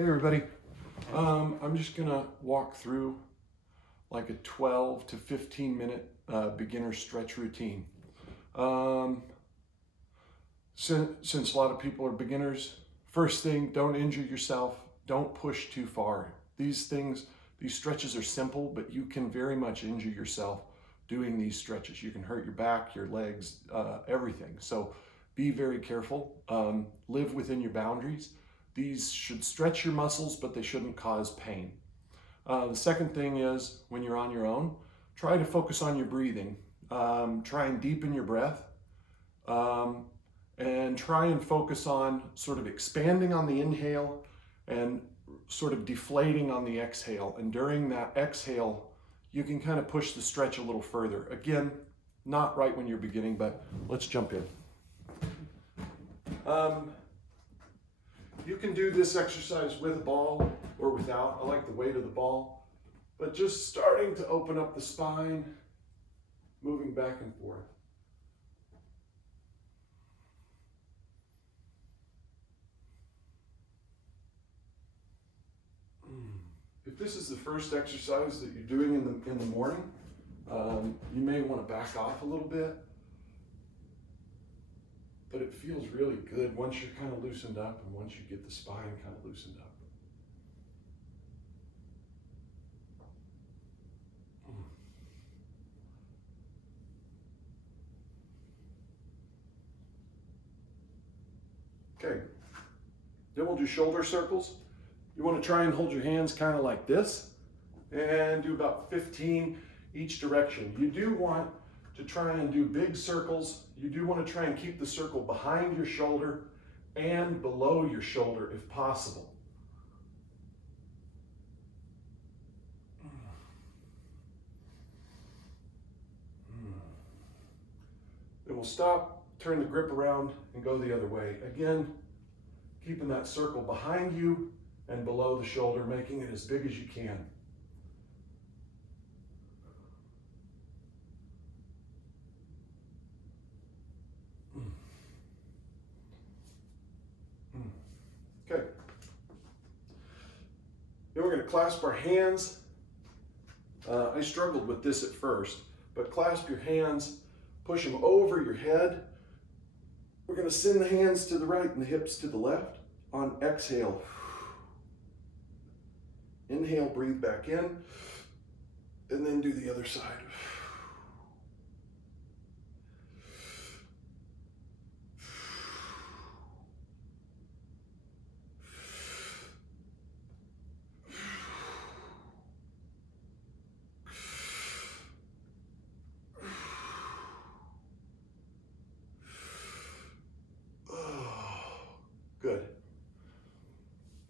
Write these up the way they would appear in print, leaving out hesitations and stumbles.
Hey everybody. I'm just gonna walk through like a 12 to 15 minute beginner stretch routine. Um, since a lot of people are beginners, first thing, don't injure yourself. Don't push too far. These stretches are simple, but you can very much injure yourself doing these stretches. You can hurt your back, your legs, everything. So be very careful. Live within your boundaries. These should stretch your muscles, but they shouldn't cause pain. The second thing is when you're on your own, try to focus on your breathing. Try and deepen your breath. Um, and try and focus on sort of expanding on the inhale and sort of deflating on the exhale. And during that exhale, you can kind of push the stretch a little further. Again, not right when you're beginning, but let's jump in. You can do this exercise with a ball or without. I like the weight of the ball, but just starting to open up the spine, moving back and forth. If this is the first exercise that you're doing in the morning, you may want to back off a little bit, but it feels really good once you're kind of loosened up and once you get the spine kind of loosened up. Okay, then we'll do shoulder circles. You want to try and hold your hands kind of like this and do about 15 each direction. You do want to try and do big circles. You do want to try and keep the circle behind your shoulder and below your shoulder if possible. Then we'll stop, turn the grip around and go the other way. Again, keeping that circle behind you and below the shoulder, making it as big as you can. Okay. Then we're going to clasp our hands. I struggled with this at first, but clasp your hands, push them over your head. We're going to send the hands to the right and the hips to the left. On exhale, inhale, breathe back in, and then do the other side. Good.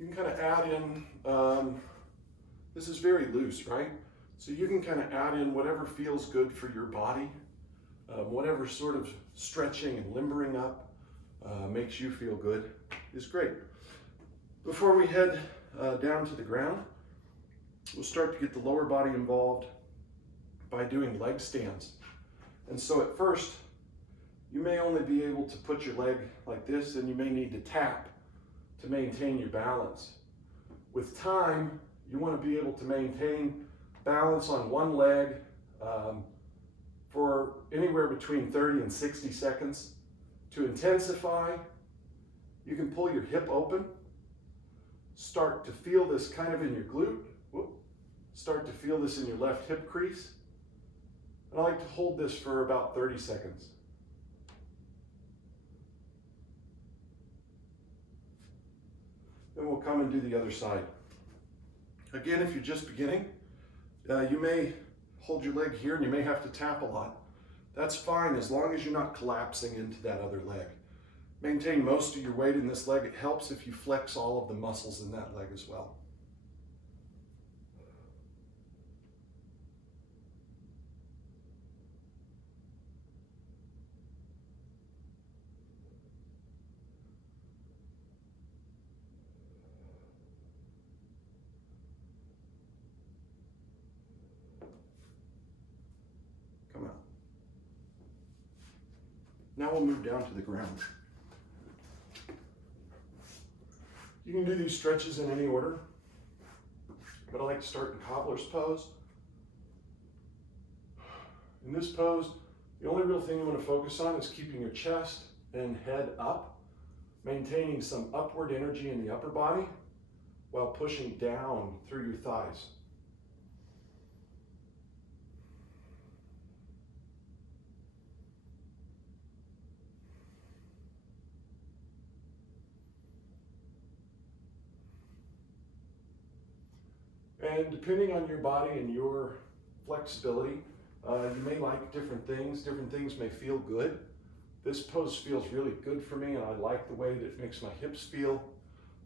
You can kind of add in, this is very loose, right? So you can kind of add in whatever feels good for your body, whatever sort of stretching and limbering up makes you feel good is great. Before we head down to the ground, we'll start to get the lower body involved by doing leg stands. And so at first, you may only be able to put your leg like this, and you may need to tap to maintain your balance. With time, you want to be able to maintain balance on one leg for anywhere between 30 and 60 seconds. To intensify, you can pull your hip open, start to feel this kind of in your glute, start to feel this in your left hip crease. And I like to hold this for about 30 seconds. Then we'll come and do the other side. Again, if you're just beginning, you may hold your leg here and you may have to tap a lot. That's fine as long as you're not collapsing into that other leg. Maintain most of your weight in this leg. It helps if you flex all of the muscles in that leg as well. Come out. Now we'll move down to the ground. You can do these stretches in any order, but I like to start in cobbler's pose. In this pose, the only real thing you want to focus on is keeping your chest and head up, maintaining some upward energy in the upper body while pushing down through your thighs. And depending on your body and your flexibility, you may like different things. Different things may feel good. This pose feels really good for me, and I like the way that it makes my hips feel.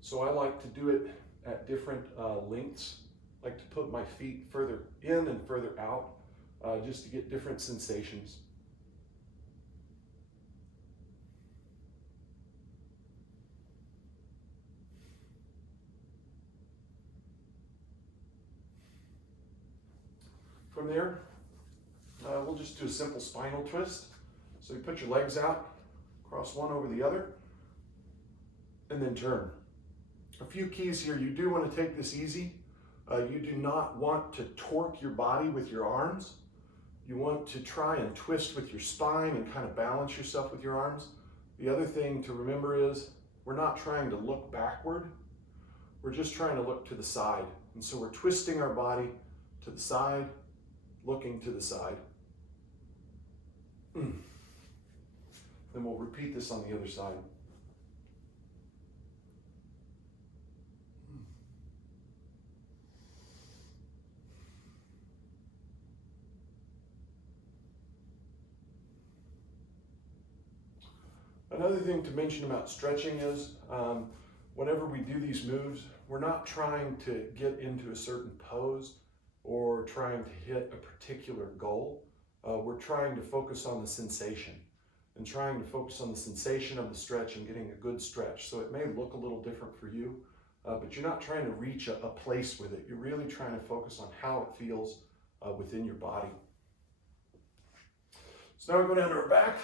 So I like to do it at different lengths. I like to put my feet further in and further out, just to get different sensations. From there, we'll just do a simple spinal twist. So you put your legs out, cross one over the other, and then turn. A few keys here. You do want to take this easy. You do not want to torque your body with your arms. You want to try and twist with your spine and kind of balance yourself with your arms. The other thing to remember is we're not trying to look backward. We're just trying to look to the side. And so we're twisting our body to the side, looking to the side. Then we'll repeat this on the other side. Another thing to mention about stretching is whenever we do these moves, we're not trying to get into a certain pose or trying to hit a particular goal. We're trying to focus on the sensation and trying to focus on the sensation of the stretch and getting a good stretch. So it may look a little different for you, but you're not trying to reach a place with it. You're really trying to focus on how it feels within your body. So now we go down to our back.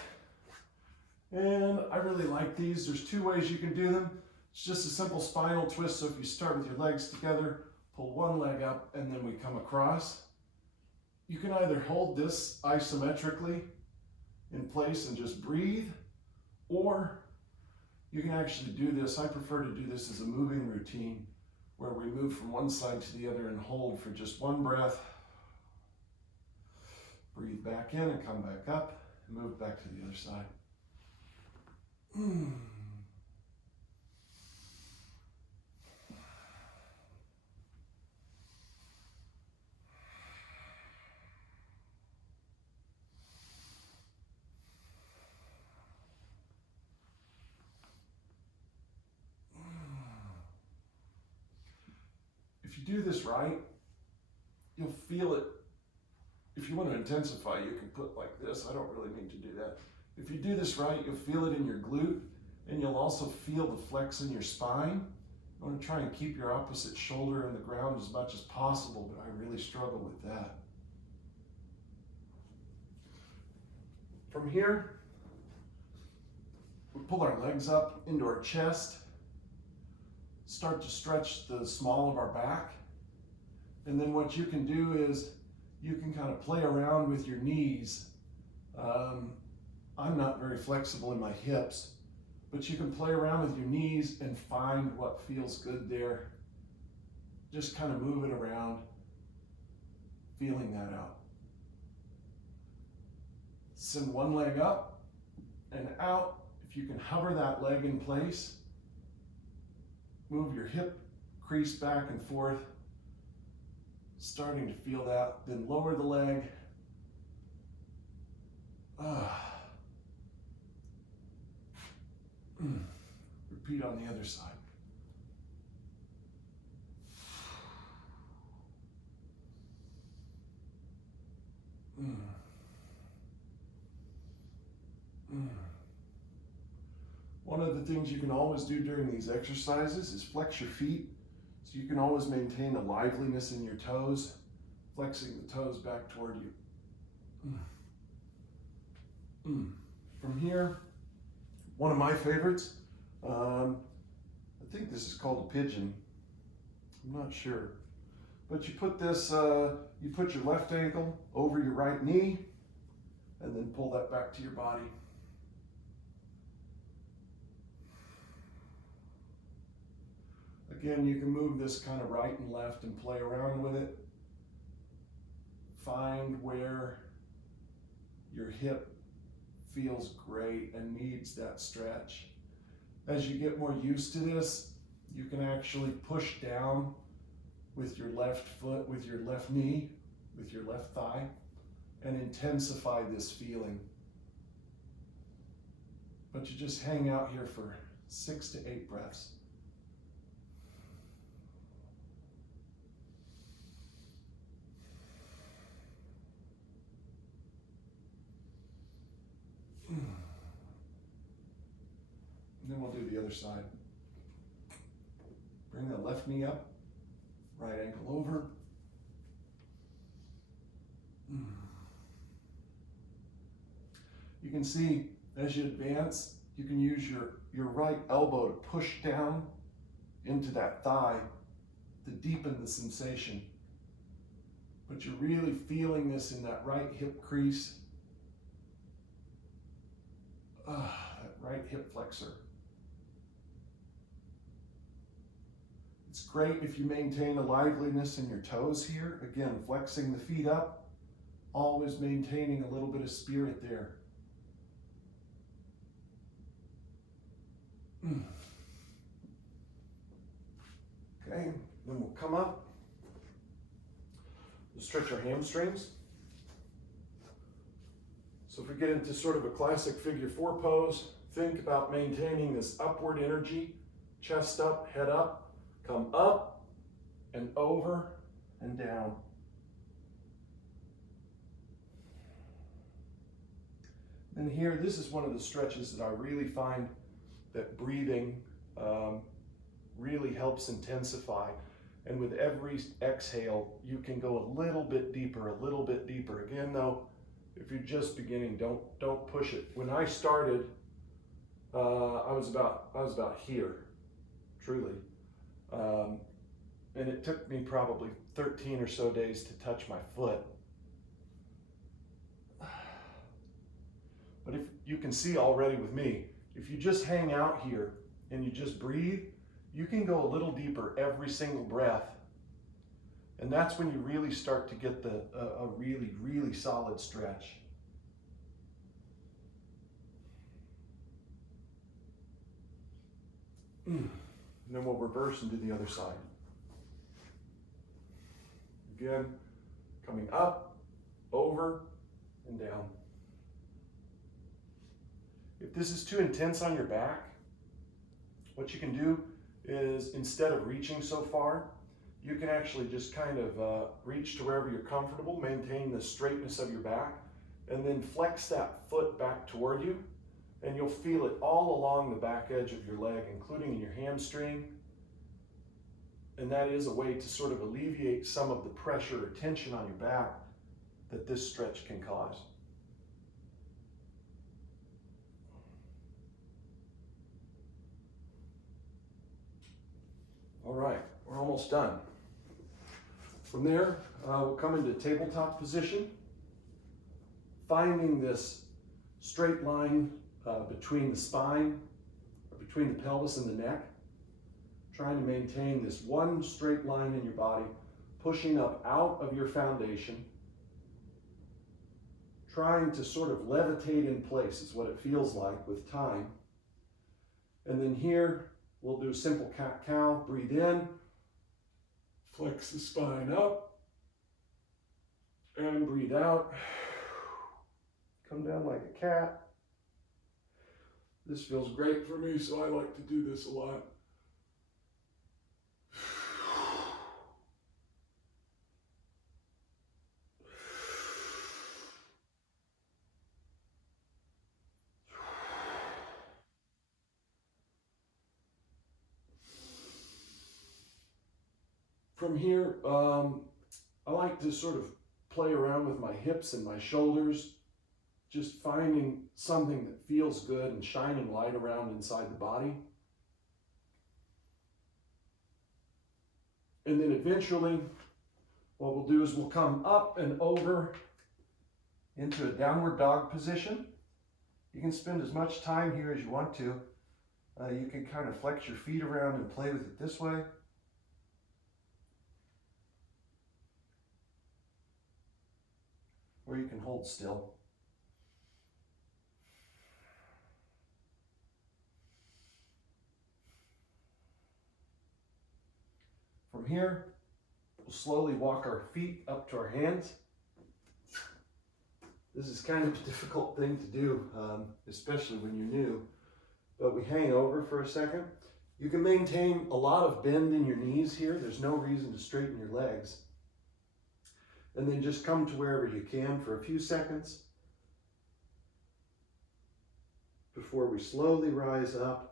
And I really like these. There's two ways you can do them. It's just a simple spinal twist. So if you start with your legs together, pull one leg up, and then we come across. You can either hold this isometrically in place and just breathe, or you can actually do this. I prefer to do this as a moving routine where we move from one side to the other and hold for just one breath. Breathe back in and come back up and move back to the other side. If you do this right, you'll feel it. If you want to intensify, you can put like this. I don't really need to do that. If you do this right, you'll feel it in your glute, and you'll also feel the flex in your spine. You want to try and keep your opposite shoulder on the ground as much as possible, but I really struggle with that. From here, we pull our legs up into our chest, start to stretch the small of our back, and then what you can do is you can kind of play around with your knees. I'm not very flexible in my hips, but you can play around with your knees and find what feels good there. Just kind of move it around, feeling that out. Send one leg up and out. If you can hover that leg in place, move your hip crease back and forth, starting to feel that. Then lower the leg. Repeat on the other side. One of the things you can always do during these exercises is flex your feet, so you can always maintain a liveliness in your toes, flexing the toes back toward you. From here, one of my favorites, I think this is called a pigeon. I'm not sure. But you put this, you put your left ankle over your right knee and then pull that back to your body. Again, you can move this kind of right and left and play around with it. Find where your hip feels great and needs that stretch. As you get more used to this, you can actually push down with your left foot, with your left knee, with your left thigh, and intensify this feeling. But you just hang out here for 6 to 8 breaths. And then we'll do the other side. Bring the left knee up, right ankle over. You can see as you advance, you can use your right elbow to push down into that thigh to deepen the sensation. But you're really feeling this in that right hip crease, that right hip flexor. It's great if you maintain a liveliness in your toes here. Again, flexing the feet up, always maintaining a little bit of spirit there. Okay, then we'll come up. We'll stretch our hamstrings. So if we get into sort of a classic figure 4 pose, think about maintaining this upward energy, chest up, head up. Come up and over and down. And here, this is one of the stretches that I really find that breathing really helps intensify. And with every exhale, you can go a little bit deeper, a little bit deeper. Again, though, if you're just beginning, don't push it. When I started, I was about here, truly. And it took me probably 13 or so days to touch my foot. But if you can see already with me, if you just hang out here and you just breathe, you can go a little deeper every single breath. And that's when you really start to get a really, really solid stretch. And then we'll reverse and do the other side. Again, coming up, over, and down. If this is too intense on your back, what you can do is, instead of reaching so far, you can actually just kind of reach to wherever you're comfortable, maintain the straightness of your back, and then flex that foot back toward you, and you'll feel it all along the back edge of your leg, including in your hamstring. And that is a way to sort of alleviate some of the pressure or tension on your back that this stretch can cause. All right, we're almost done. From there, we'll come into tabletop position, finding this straight line between the spine, or between the pelvis and the neck, trying to maintain this one straight line in your body, pushing up out of your foundation, trying to sort of levitate in place is what it feels like with time. And then here, we'll do simple cat-cow. Breathe in, flex the spine up, and breathe out. Come down like a cat. This feels great for me, so I like to do this a lot. From here, I like to sort of play around with my hips and my shoulders, just finding something that feels good and shining light around inside the body. And then eventually, what we'll do is we'll come up and over into a downward dog position. You can spend as much time here as you want to. You can kind of flex your feet around and play with it this way. Or you can hold still. From here, we'll slowly walk our feet up to our hands. This is kind of a difficult thing to do, especially when you're new, but we hang over for a second. You can maintain a lot of bend in your knees here. There's no reason to straighten your legs. And then just come to wherever you can for a few seconds before we slowly rise up.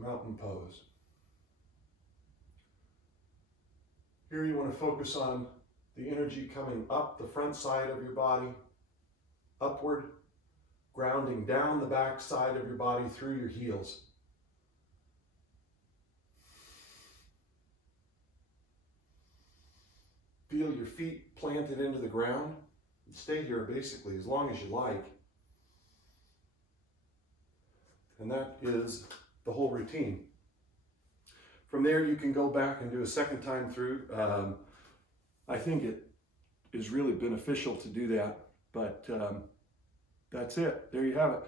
Mountain pose. Here you want to focus on the energy coming up the front side of your body, upward, grounding down the back side of your body through your heels. Feel your feet planted into the ground. Stay here basically as long as you like. And that is the whole routine. From there, you can go back and do a second time through. I think it is really beneficial to do that, but that's it. There you have it.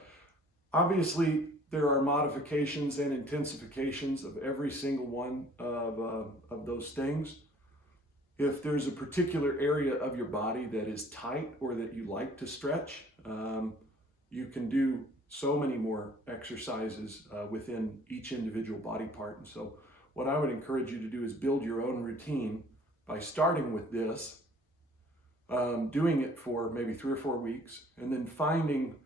Obviously, there are modifications and intensifications of every single one of those things. If there's a particular area of your body that is tight or that you like to stretch, you can do so many more exercises within each individual body part. And so what I would encourage you to do is build your own routine by starting with this, doing it for maybe 3 or 4 weeks, and then finding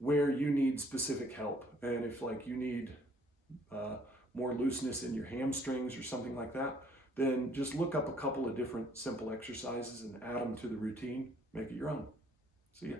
where you need specific help. And if like you need more looseness in your hamstrings or something like that, then just look up a couple of different simple exercises and add them to the routine, make it your own. See ya.